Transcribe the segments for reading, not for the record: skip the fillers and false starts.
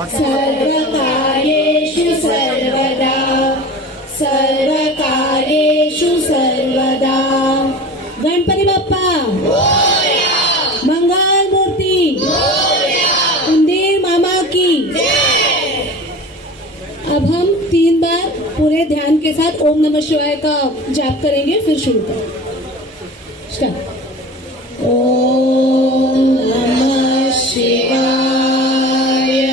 सर्वकार्येषु सर्वदा सर्वकार्येषु सर्वदा। गणपती बाप्पा मंगल मूर्ती इंदिर मामा की। अब हम 3 बार पूरे ध्यान के साथ ओम नमः शिवाय का जाप करेंगे, फिर शुरू करें। स्टार्ट। ओम नमः शिवाय,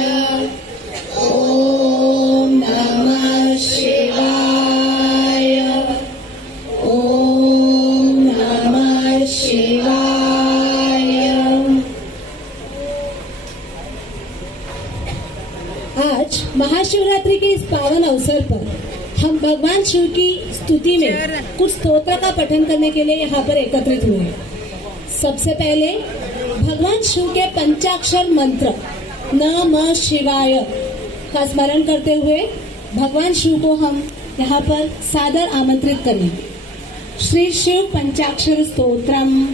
ओम नमः शिवाय, ओम नमः शिवाय। आज महाशिवरात्रि के इस पावन अवसर पर हम भगवान शिव की स्तुति में कुछ स्तोत्र का पठन करने के लिए यहाँ पर एकत्रित हुए हैं। सबसे पहले भगवान शिव के पंचाक्षर मंत्र नमः शिवाय का स्मरण करते हुए भगवान शिव को हम यहाँ पर सादर आमंत्रित करेंगे। श्री शिव पंचाक्षर स्तोत्रम।